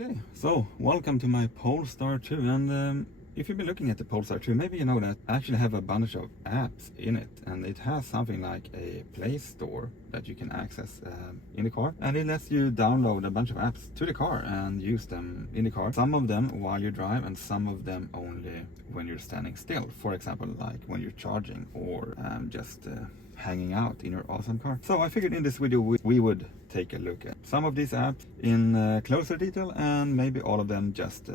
Okay, so welcome to my Polestar 2, and if you've been looking at the Polestar 2, maybe you know that I actually have a bunch of apps in it, and it has something like a Play Store that you can access in the car, and it lets you download a bunch of apps to the car and use them in the car. Some of them while you drive, and some of them only when you're standing still. For example, like when you're charging or just hanging out in your awesome car. So I figured in this video we would take a look at some of these apps in closer detail, and maybe all of them just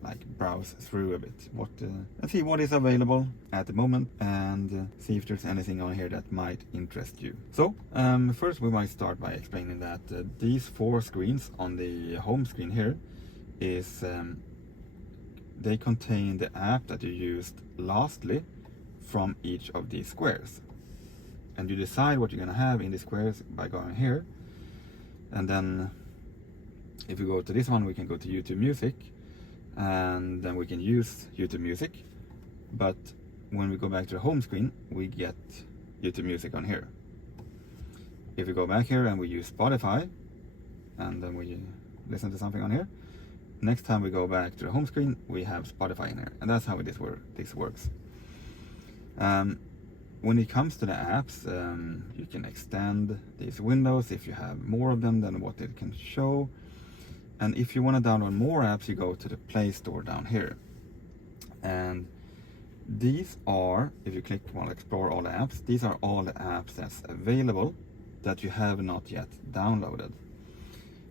like browse through a bit and see what is available at the moment, and see if there's anything on here that might interest you. So first we might start by explaining that these four screens on the home screen here is they contain the app that you used lastly from each of these squares. And you decide what you're going to have in the squares by going here, and then if you go to this one, we can go to YouTube Music, and then we can use YouTube Music. But when we go back to the home screen, we get YouTube Music on here. If we go back here and we use Spotify, and then we listen to something on here, next time we go back to the home screen, we have Spotify in here, and that's how this works. When it comes to the apps, you can extend these windows if you have more of them than what it can show. And if you want to download more apps, you go to the Play Store down here. And these are, if you click on Explore All the Apps, these are all the apps that's available that you have not yet downloaded.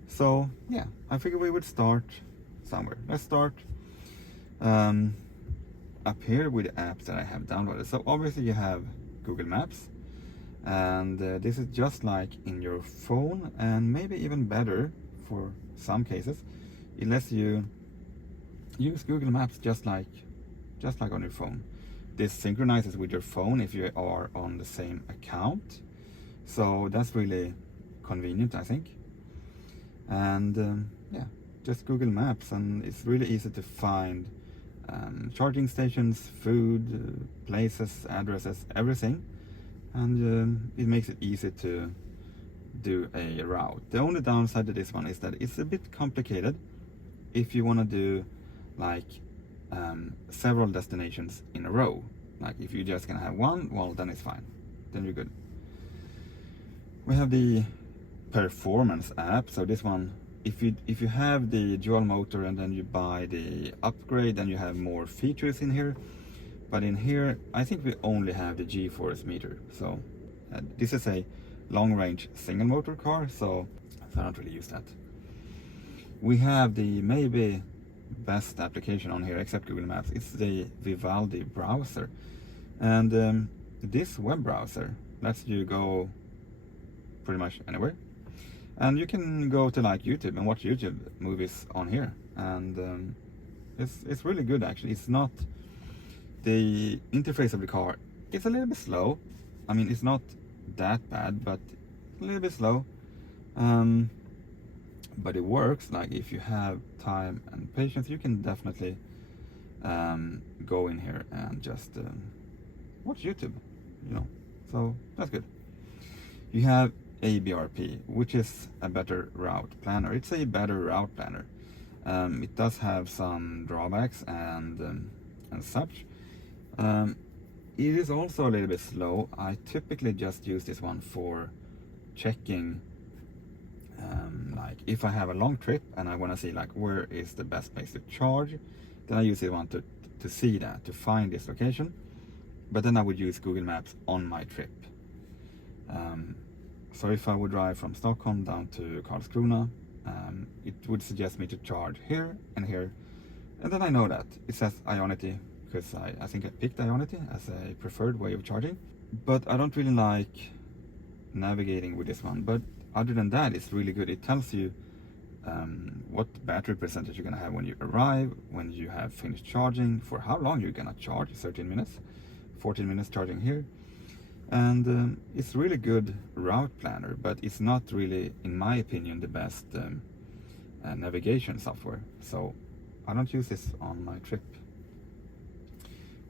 So yeah, I figured we would start somewhere. Let's start up here with the apps that I have downloaded. So obviously you have Google Maps, and this is just like in your phone, and maybe even better for some cases. It lets you use Google Maps just like on your phone. This synchronizes with your phone if you are on the same account, so that's really convenient, I think. And yeah, just Google Maps, and it's really easy to find charging stations, food, places, addresses, everything, and it makes it easy to do a route. The only downside to this one is that it's a bit complicated if you want to do like several destinations in a row. Like if you're just gonna have one, well, then it's fine, then you're good. We have the Performance app. So this one, if you have the dual motor and then you buy the upgrade, then you have more features in here. But in here, I think we only have the G-force meter. So this is a long-range single motor car, so I don't really use that. We have the maybe best application on here, except Google Maps. It's the Vivaldi browser, and this web browser lets you go pretty much anywhere. And you can go to like YouTube and watch YouTube movies on here, and it's really good actually. It's not, the interface of the car, it's a little bit slow. I mean, it's not that bad, but a little bit slow. But it works. Like if you have time and patience, you can definitely go in here and just watch YouTube, you know. So that's good. You have ABRP, which is a better route planner. It's a better route planner. It does have some drawbacks and such. It is also a little bit slow. I typically just use this one for checking, like if I have a long trip and I want to see like where is the best place to charge, then I use this one to see that, to find this location. But then I would use Google Maps on my trip. So if I would drive from Stockholm down to Karlskrona, it would suggest me to charge here and here, and then I know that it says Ionity, because I think I picked Ionity as a preferred way of charging. But I don't really like navigating with this one. But other than that, it's really good. It tells you what battery percentage you're gonna have when you arrive, when you have finished charging, for how long you're gonna charge, 13 minutes, 14 minutes charging here. And it's really good route planner, but it's not really, in my opinion, the best navigation software. So I don't use this on my trip.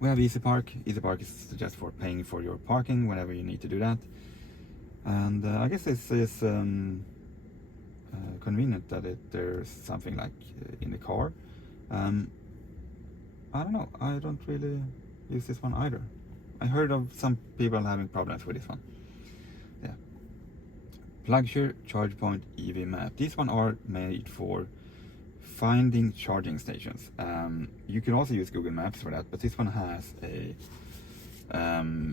We have EasyPark. EasyPark is just for paying for your parking whenever you need to do that. And I guess this is convenient that there's something like in the car. I don't know, I don't really use this one either. I heard of some people having problems with this one. Yeah. PlugShare, ChargePoint, EV Map. These one are made for finding charging stations. You can also use Google Maps for that, but this one has a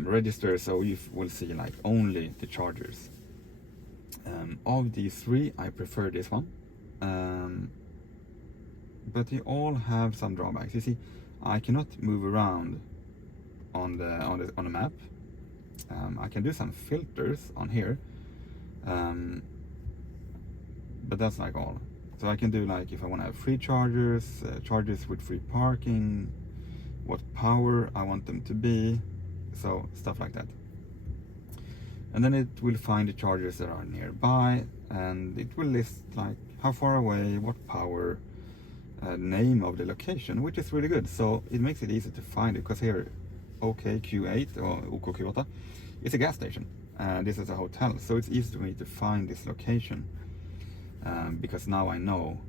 register, so you will see like only the chargers. Of these three, I prefer this one, but they all have some drawbacks. You see, I cannot move around on the map. I can do some filters on here, but that's like all. So I can do like if I want to have free chargers, chargers with free parking, what power I want them to be, so stuff like that. And then it will find the chargers that are nearby, and it will list like how far away, what power, name of the location, which is really good. So it makes it easy to find it, because here OKQ8 or OKQ8 it's a gas station, and this is a hotel, so it's easy for me to find this location, because now I know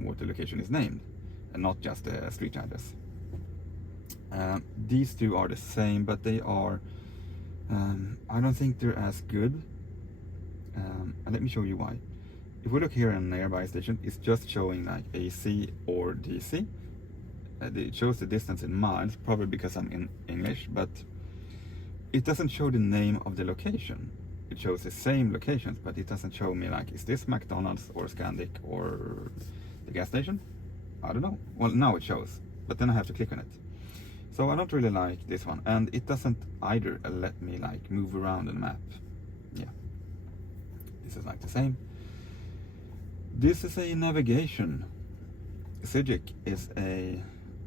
what the location is named and not just the street address. These two are the same, but they are I don't think they're as good, and let me show you why. If we look here in nearby station, it's just showing like AC or DC. It shows the distance in miles, probably because I'm in English, but it doesn't show the name of the location. It shows the same locations, but it doesn't show me like, is this McDonald's or Scandic or the gas station? I don't know. Well, now it shows, but then I have to click on it. So I don't really like this one, and it doesn't either let me like move around on the map. Yeah, this is like the same. This is a navigation. Sygic is a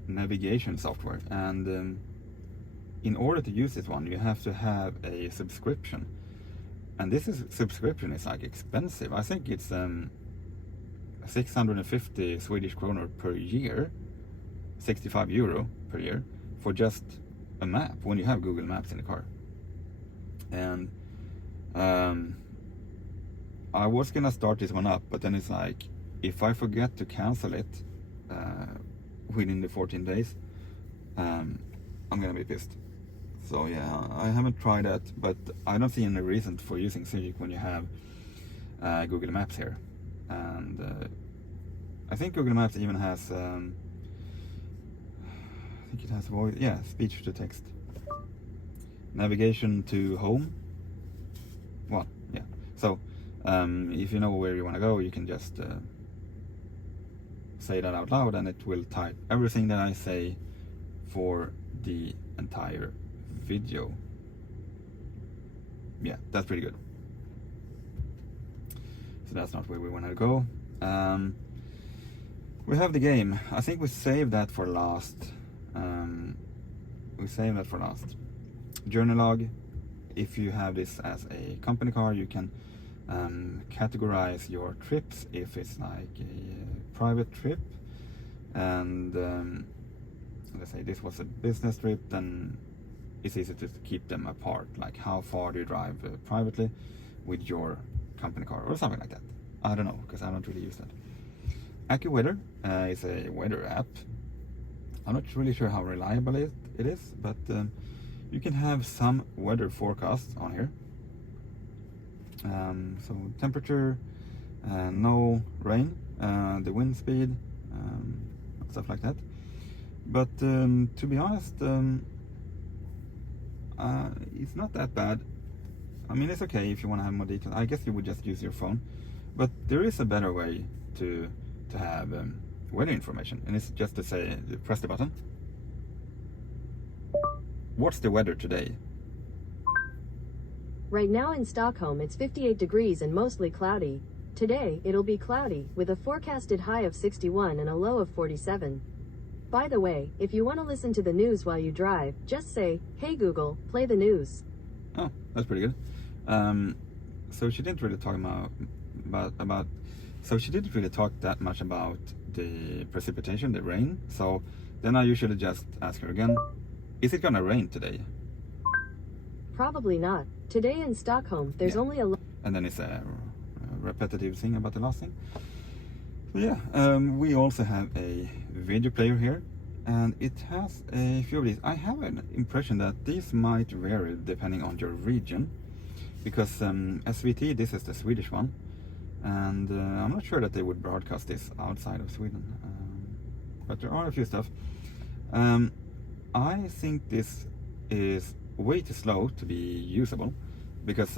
navigation software, and in order to use this one you have to have a subscription, and subscription is like expensive. I think it's 650 Swedish kronor per year, 65 euro per year, for just a map when you have Google Maps in the car. And I was gonna start this one up, but then it's like, if I forget to cancel it within the 14 days, I'm gonna be pissed. So yeah, I haven't tried that, but I don't see any reason for using Sygic when you have Google Maps here. And I think Google Maps even has I think it has voice, yeah, speech to text, navigation to home. Well, yeah. So if you know where you want to go, you can just say that out loud, and it will type everything that I say for the entire video. Yeah, that's pretty good. So that's not where we want to go. We have the game. I think we saved that for last. Journey log. If you have this as a company car, you can categorize your trips if it's like a private trip, and let's say this was a business trip, then it's easy to keep them apart, like how far do you drive privately with your company car or something like that. I don't know, because I don't really use that. AccuWeather is a weather app. I'm not really sure how reliable it is, but you can have some weather forecasts on here. So temperature, no rain, the wind speed, stuff like that. But to be honest, it's not that bad. I mean, it's okay if you want to have more detail. I guess you would just use your phone, but there is a better way to have weather information, and it's just to say, press the button. What's the weather today? Right now in Stockholm it's 58 degrees and mostly cloudy. Today it'll be cloudy with a forecasted high of 61 and a low of 47. By the way, if you want to listen to the news while you drive, just say, "Hey Google, play the news." Oh, that's pretty good. So she didn't really talk so she didn't really talk that much about the precipitation, the rain. So then I usually just ask her again, is it gonna rain today? Probably not. Today in Stockholm there's only a and then it's repetitive thing about the last thing. So yeah, we also have a video player here, and it has a few of these. I have an impression that these might vary depending on your region, because SVT, this is the Swedish one, and I'm not sure that they would broadcast this outside of Sweden, but there are a few stuff. I think this is way too slow to be usable, because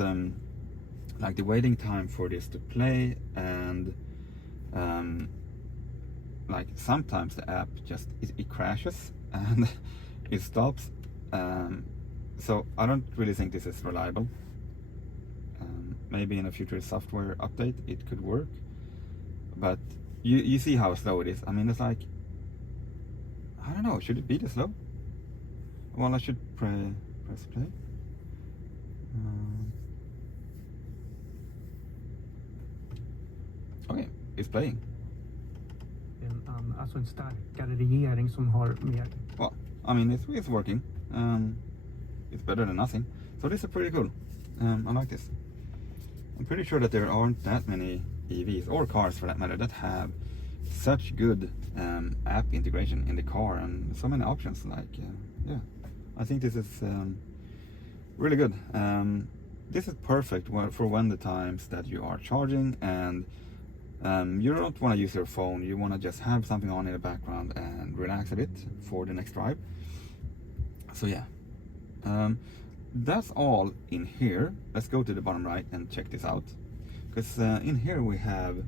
like the waiting time for this to play, and like sometimes the app just it crashes and it stops, so I don't really think this is reliable. Maybe in a future software update it could work, but you see how slow it is. I mean, it's like, I don't know, should it be this slow? Well, I should press play. Okay, it's playing. Alltså en starkare regering som har mer. Well, I mean, it's working. It's better than nothing. So this is pretty cool. I like this. I'm pretty sure that there aren't that many EVs, or cars for that matter, that have such good app integration in the car, and so many options. Like, yeah, I think this is really good. This is perfect for when the times that you are charging and you don't want to use your phone. You want to just have something on in the background and relax a bit for the next drive. So yeah, that's all in here. Let's go to the bottom right and check this out, because in here we have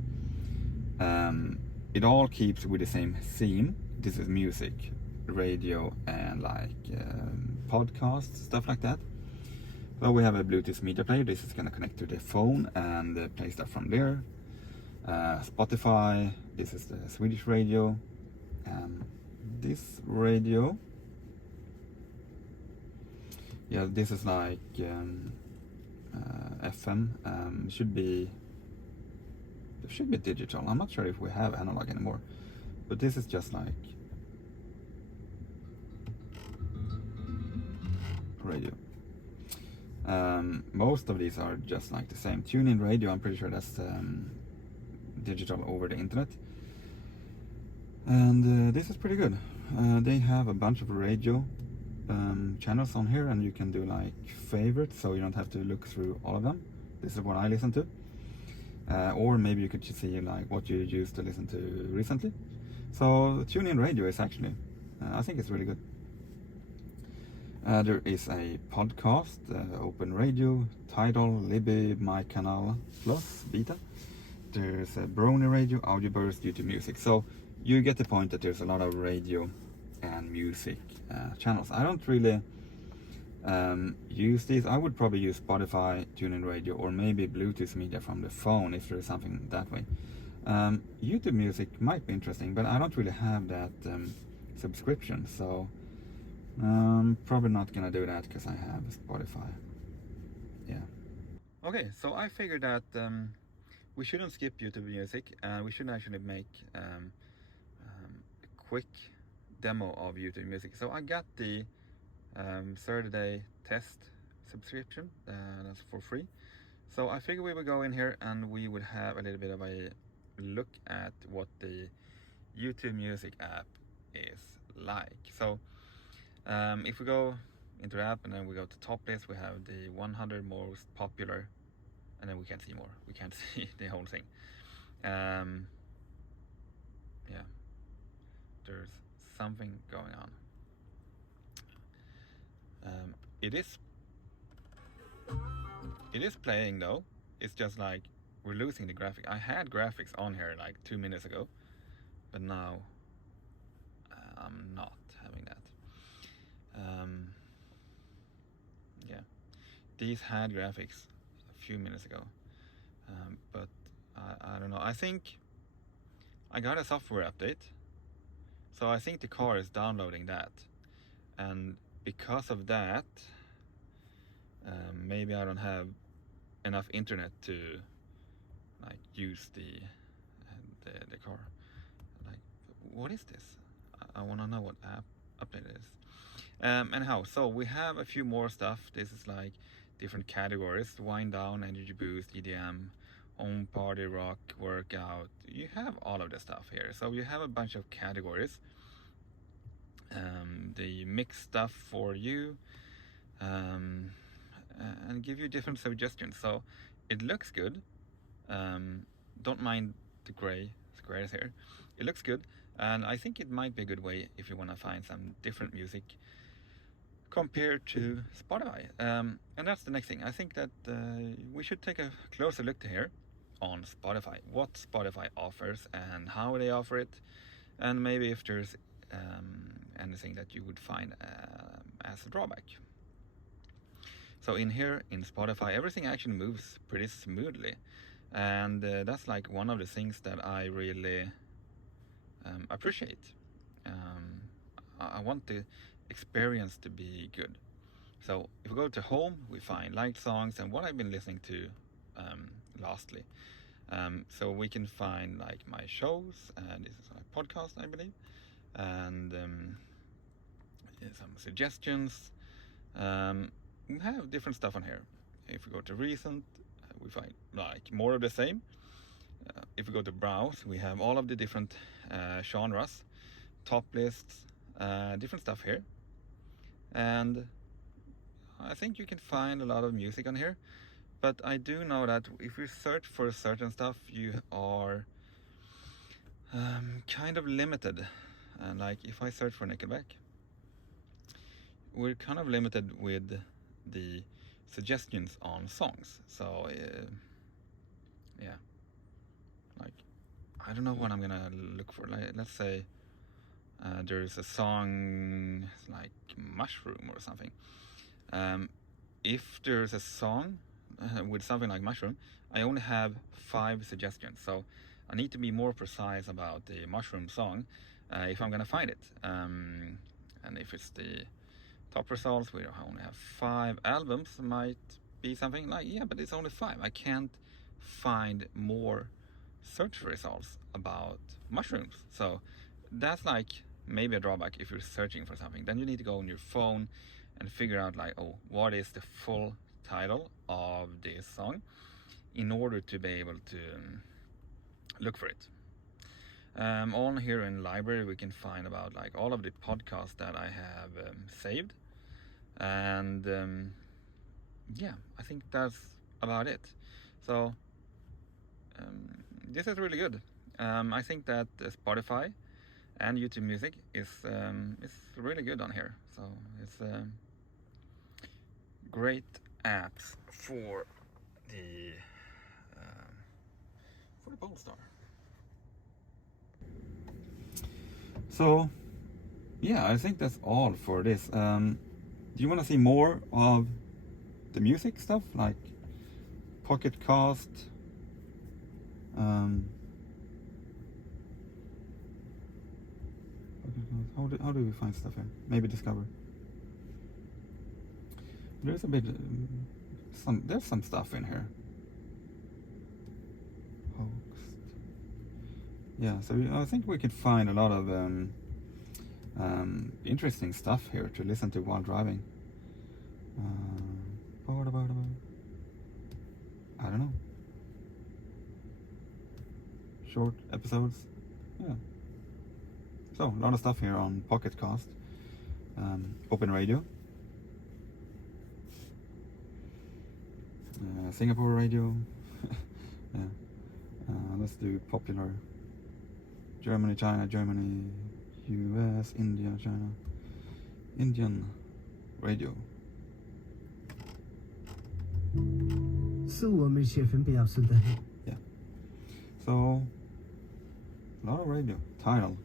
it all keeps with the same theme. This is music, radio, and like podcasts, stuff like that. So we have a Bluetooth media player. This is going to connect to the phone and play stuff from there. Spotify, this is the Swedish radio. This radio, yeah, this is like FM. Should be digital. I'm not sure if we have analog anymore, but this is just like radio. Most of these are just like the same. TuneIn Radio, I'm pretty sure that's digital over the internet. And this is pretty good. They have a bunch of radio channels on here, and you can do like favorites, so you don't have to look through all of them. This is what I listen to. Or maybe you could just see like what you used to listen to recently. So TuneIn Radio is actually, I think it's really good. There is a podcast, Open Radio, Tidal, Libby, My Canal Plus, Beta. There's a Brony Radio, Audioburst, YouTube Music. So you get the point that there's a lot of radio and music channels. I don't really use these. I would probably use Spotify, TuneIn Radio, or maybe Bluetooth media from the phone if there is something that way. YouTube Music might be interesting, but I don't really have that subscription, so probably not gonna do that because I have Spotify. Yeah. Okay, so I figured that we shouldn't skip YouTube Music, and we should actually make a quick demo of YouTube Music. So I got the 30-day test subscription, that's for free. So I figured we would go in here and we would have a little bit of a look at what the YouTube Music app is like. So if we go into the app and then we go to top list, we have the 100 most popular, and then we can see more. We can't see the whole thing. Yeah, there's something going on. It is playing though. It's just like we're losing the graphic. I had graphics on here like 2 minutes ago, but now I'm not having that. Yeah, these had graphics a few minutes ago, but I don't know. I think I got a software update, so I think the car is downloading that, and because of that, maybe I don't have enough internet to like use the car. Like, what is this? I want to know what app update it is. Anyhow, so we have a few more stuff. This is like different categories: wind down, energy boost, EDM, home party, rock, workout. You have all of the stuff here. So you have a bunch of categories. They mix stuff for you and give you different suggestions. So it looks good. Don't mind the gray squares here. It looks good, and I think it might be a good way if you want to find some different music compared to Spotify. And that's the next thing. I think that we should take a closer look here on Spotify, what Spotify offers and how they offer it, and maybe if there's anything that you would find as a drawback. So in here in Spotify, everything actually moves pretty smoothly, and that's like one of the things that I really appreciate. I want the experience to be good. So if we go to home, we find liked songs and what I've been listening to lastly. So we can find like my shows, and this is my podcast, I believe, and some suggestions. We have different stuff on here. If we go to recent, we find like more of the same. If we go to browse, we have all of the different genres, top lists, different stuff here. And I think you can find a lot of music on here, but I do know that if you search for certain stuff, you are kind of limited. And like if I search for Nickelback, we're kind of limited with the suggestions on songs. So yeah, like I don't know what I'm gonna look for. Like, let's say there's a song like Mushroom or something. If there's a song with something like Mushroom, I only have 5 suggestions, so I need to be more precise about the Mushroom song if I'm gonna find it. And if it's the top results, we only have 5 albums, might be something like, yeah, but it's only 5. I can't find more search results about mushrooms. So that's like maybe a drawback if you're searching for something. Then you need to go on your phone and figure out like, oh, what is the full title of this song in order to be able to look for it. On here in library, we can find about like all of the podcasts that I have saved, and yeah, I think that's about it. So this is really good. I think that Spotify and YouTube Music is really good on here. So it's great apps for the Polestar. So yeah, I think that's all for this. Do you want to see more of the music stuff like Pocket Cast? How do we find stuff here? Maybe Discover. There's a bit there's some stuff in here. Hoaxed. Yeah, so I think we could find a lot of interesting stuff here to listen to while driving. I don't know. Short episodes. Yeah. So a lot of stuff here on Pocket Cast, Open Radio, Singapore Radio. Yeah. Let's do popular. Germany, China, Germany, US, India, China, Indian radio. 是我们学分表示的。 Yeah. So a lot of radio. Tidal.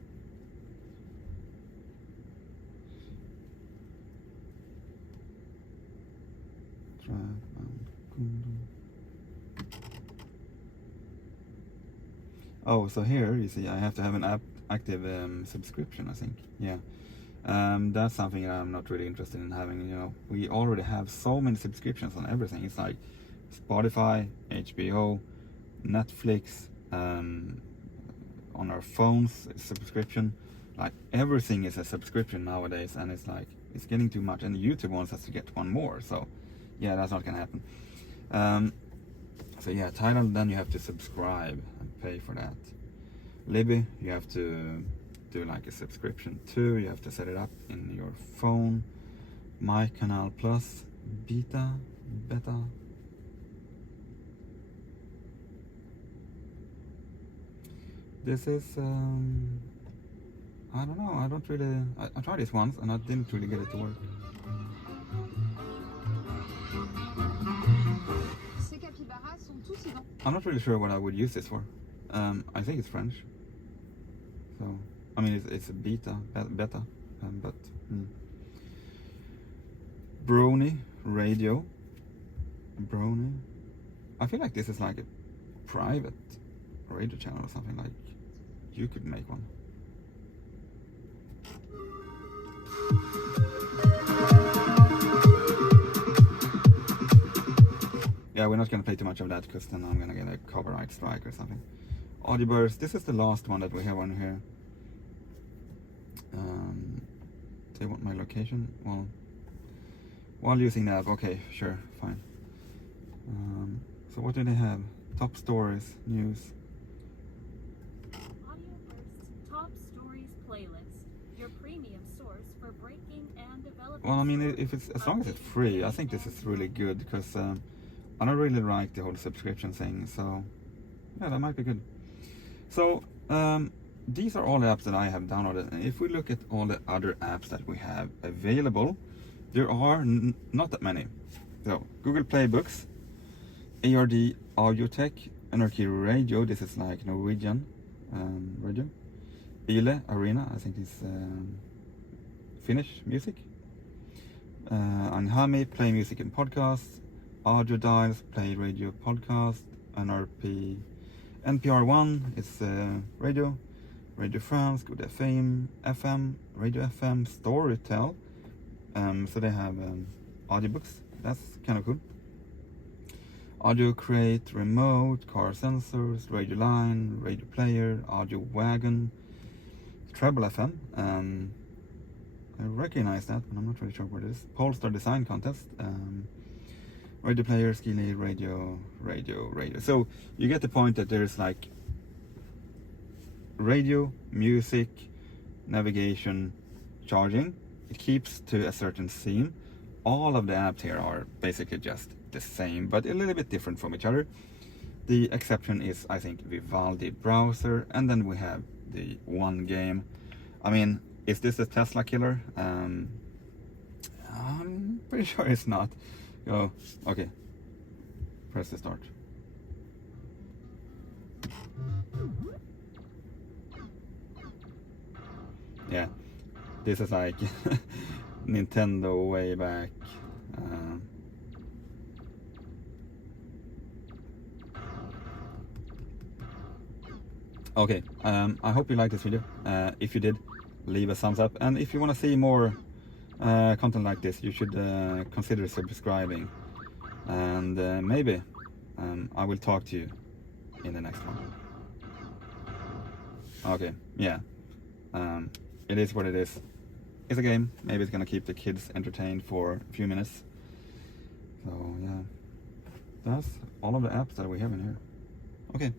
Oh, so here you see I have to have an active subscription, I think. Yeah. That's something that I'm not really interested in having. You know, we already have so many subscriptions on everything. It's like Spotify, HBO, Netflix, on our phones, subscription. Like everything is a subscription nowadays, and it's like it's getting too much. And YouTube wants us to get one more, so yeah, that's not gonna happen. So yeah, Tidal, then you have to subscribe and pay for that. Libby, you have to do like a subscription too. You have to set it up in your phone. My Canal Plus, beta. This is, I don't know, I don't really, I tried this once and I didn't really get it to work. Ces capybaras sont tous identiques. I'm not really sure what I would use this for. I think it's French. So, I mean, it's a beta. But Brony Radio. Brony. I feel like this is like a private radio channel or something. Like you could make one. Yeah, we're not gonna play too much of that because then I'm gonna get a copyright strike or something. Audioburst, this is the last one that we have on here. They want my location. Well, while using the app, okay, sure, fine. So what do they have? Top stories, news. Audioburst Top Stories playlist, your premium source for breaking and developing. Well, I mean, if it's as long as it's free, I think this is really good because I don't really like the whole subscription thing. So yeah, that might be good. So these are all the apps that I have downloaded. And if we look at all the other apps that we have available, there are not that many. So Google Play Books, ARD Audiotech, Anarchy Radio, this is like Norwegian radio. Yle Arena, I think is Finnish music. Anhami, Play Music and Podcasts. Audio Dials, Play Radio Podcast. NPR One is radio. Radio France, Good FM, Radio FM, Storytel. So they have audiobooks. That's kind of cool. Audio Crate, Remote, Car Sensors, Radio Line, Radio Player, Audio Wagon, Treble FM. I recognize that, but I'm not really sure what it is. Polestar Design Contest. Radio Player, Skilly, Radio. So you get the point that there's like radio, music, navigation, charging. It keeps to a certain theme. All of the apps here are basically just the same, but a little bit different from each other. The exception is, I think, Vivaldi browser, and then we have the one game. I mean, is this a Tesla killer? I'm pretty sure it's not. Oh, okay. Press the start. Yeah, this is like Nintendo way back. Okay, I hope you liked this video. If you did, leave a thumbs up, and if you want to see more content like this, you should consider subscribing, and maybe I will talk to you in the next one. Okay, yeah, it is what it is. It's a game. Maybe it's gonna keep the kids entertained for a few minutes. So yeah, that's all of the apps that we have in here. Okay.